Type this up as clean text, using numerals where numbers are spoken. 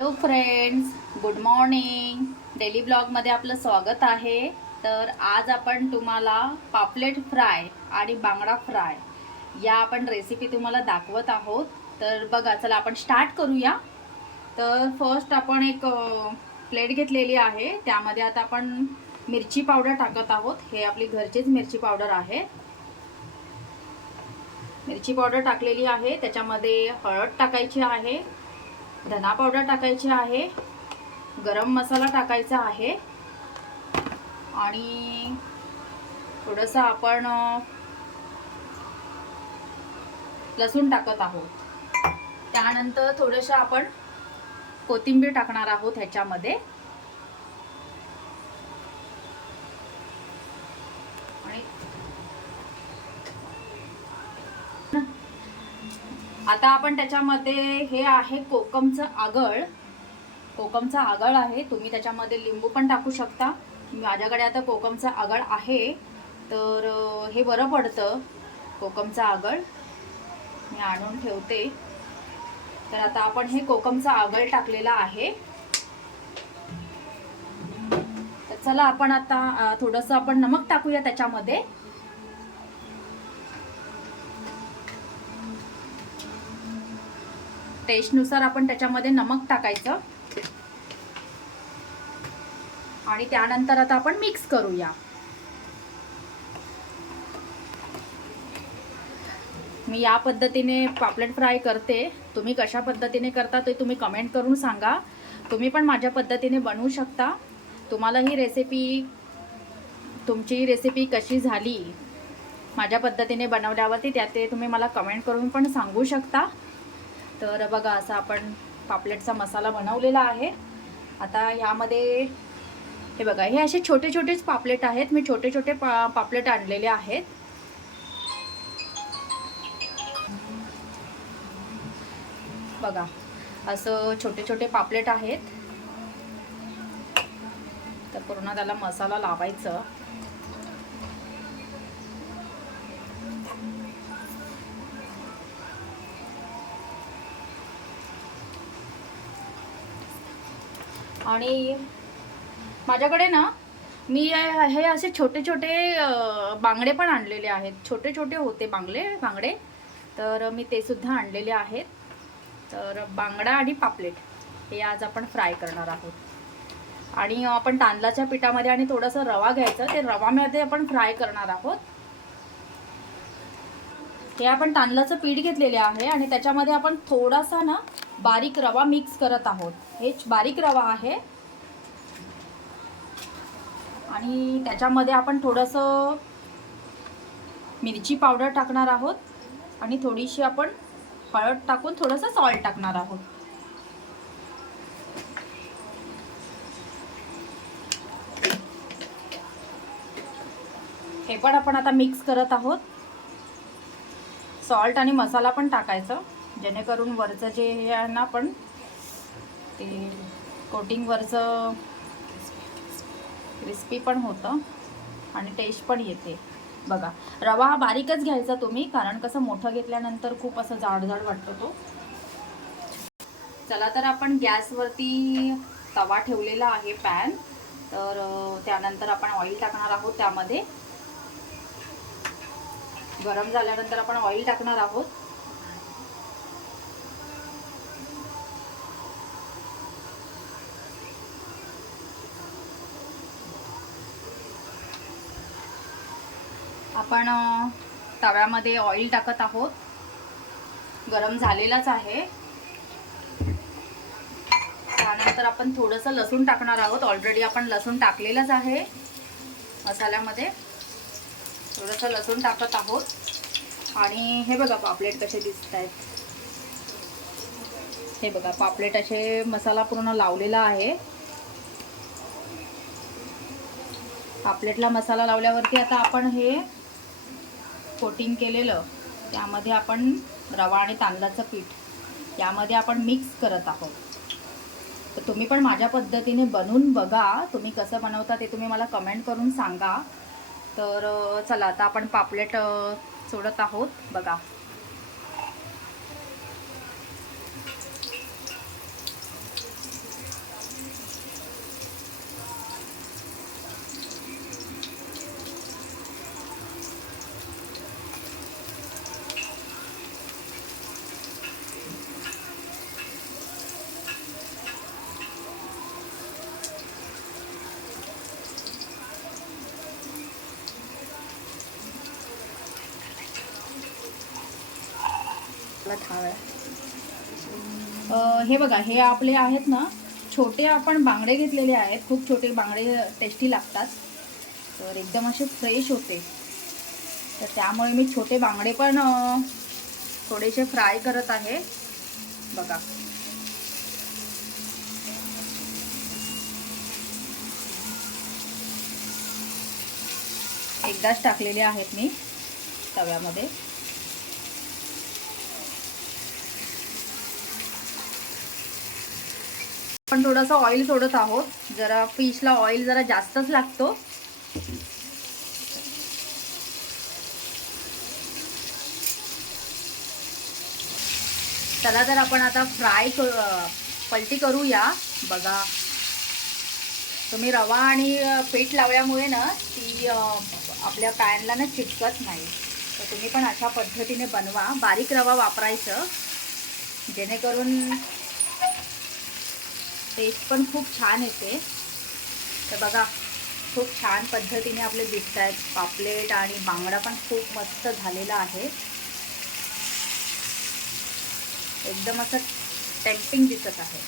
Hello friends, good morning. Daily ब्लॉगमध्ये आपलं स्वागत आहे. तर आज आपण तुम्हाला पापलेट फ्राय आणि बांगडा फ्राय या आपण रेसिपी तुम्हाला दाखवत आहोत. तर बघा, चला आपण स्टार्ट करूया. तर फर्स्ट आपण एक प्लेट घेतलेली आहे. त्यामध्ये आता आपण मिरची पावडर टाकत आहोत. हे आपली घरचीच मिरची पावडर आहे. मिरची पावडर टाकलेली आहे. त्याच्यामध्ये हळद टाकायची आहे, धना पावडर टाकायची आहे, गरम मसाला टाकायचा आहे आणि थोडंसं आपण लसूण टाकत आहोत. त्यानंतर थोडंसं आपण कोथिंबीर टाकणार आहोत ह्याच्यामध्ये. आणि आता आपण त्याच्यामध्ये हे आहे कोकमचं आगळ. कोकमचा आगळ आहे. तुम्ही त्याच्यामध्ये लिंबू पण टाकू शकता. माझ्याकडे आता कोकमचा आगळ आहे, तर हे बरं पडतं. कोकमचा आगळ मी आणून ठेवते. तर आता आपण हे कोकमचा आगळ टाकलेला आहे. तर चला आपण आता थोडंसं आपण नमक टाकूया त्याच्यामध्ये. टेस्टनुसार आपण त्याच्यामध्ये नमक टाकायचं आणि त्यानंतर आता आपण मिक्स करूया. मी या पद्धतीने पापलेट फ्राय करते. तुम्ही कशा पद्धतीने करता ते तुम्ही कमेंट करून सांगा. तुम्ही पण माझ्या पद्धतीने बनवू शकता. तुम्हाला ही रेसिपी, तुमची रेसिपी कशी झाली माझ्या पद्धतीने बनवल्यावरती त्यात तुम्ही मला कमेंट करून पण सांगू शकता. तर बघा, असा आपण पापलेटचा मसाला बनवलेला आहे. आता ह्यामध्ये हे बघा, हे असे छोटे छोटेच पापलेट आहेत. मी छोटे छोटे पापलेट आणलेले आहेत. बघा, असं छोटे छोटे पापलेट आहेत. तर पूर्ण त्याला मसाला लावायचं. आणि माझ्याकडे ना, मी हे असे छोटे छोटे बांगडे पण आणलेले आहेत. छोटे छोटे होते बांगडे, तर मी ते सुद्धा आणलेले आहेत. तर बांगडा आणि पापलेट हे आज आपण फ्राय करणार आहोत. आणि आपण तांदळाच्या पिठामध्ये आणि थोडंसं रवा घ्यायचं, ते रवामध्ये आपण फ्राय करणार आहोत. हे आपण तांदळाचं पीठ घेतलेले आहे आणि त्याच्यामध्ये आपण थोडासा ना बारीक रवा मिक्स करत आहोत. हे बारीक रवा आहे आणि त्याच्यामध्ये आपण थोडंसं मिरची पावडर टाकणार आहोत आणि थोडीशी आपण हळद टाकून थोडंसं सॉल्ट टाकणार आहोत. हे पण आपण आता मिक्स करत आहोत. सॉल्ट आणि मसाला पण टाकायचं, जेणेकरून वरचं जे हे आहे ना, पण ते कोटिंग वरचं क्रिस्पी पण होतं आणि टेस्ट पण येते. बघा, रवा हा बारीकच घ्यायचा तुम्ही, कारण कसं मोठं घेतल्यानंतर खूप असं जाड वाटतो तो. चला, तर आपण गॅसवरती तवा ठेवलेला आहे, पॅन. तर त्यानंतर आपण ऑइल टाकणार आहोत. त्यामध्ये गरम झाल्यानंतर आपण ऑइल टाकणार आहोत. आपण तव्यामध्ये ऑइल टाकत आहोत. गरम झालेलाच आहे. त्यानंतर आपण थोडंसं लसूण टाकणार आहोत. ऑलरेडी आपण लसूण टाकलेलंच आहे मसाल्यामध्ये. थोडंसं लसूण टाकत आहोत. आणि हे बघा पापलेट कसे दिसत आहेत. हे बघा, पापलेट असे मसाला पूर्ण लावलेला आहे. पापलेटला मसाला लावल्यावरती आता आपण हे कोटिंग केलेलं त्यामध्ये आपण रवा आणि तांदळाचं पीठ यामध्ये आपण मिक्स करत आहोत. तर तुम्ही पण माझ्या पद्धतीने बनवून बघा. तुम्ही कसं बनवता ते तुम्ही मला कमेंट करून सांगा. तर चला, आता आपण पापलेट सोडत आहोत. बघा, परत हवा हे बघा, हे आपले आहेत ना छोटे, आपण बांगडे घेतलेले आहेत. खूप छोटे बांगडे टेस्टी लागतात, तर एकदम असे फ्रेश होते. तर त्यामुळे मी छोटे बांगडे पण थोडेसे फ्राय करत आहे. बघा, एकदाच टाकलेले आहेत मी तव्यामध्ये. पण थोडंसं ऑइल सोडत आहोत, जरा फिशला ऑइल जरा जास्तच लागतो. चला तर आपण आता पलटी करूया. बघा, तुम्ही रवा आणि पीठ लावल्यामुळे ना ती आपल्या पॅनला ना चिटकत नाही. तर तुम्ही पण अशा पद्धतीने बनवा. बारीक रवा वापरायचं, जेणेकरून टेस्ट पण खूप छान येते. तर बघा, खूप छान पद्धतीने आपले दिसत आहेत पापलेट, आणि बांगडा पण खूप मस्त झालेला आहे. एकदम असं टेम्पिंग दिसत आहे.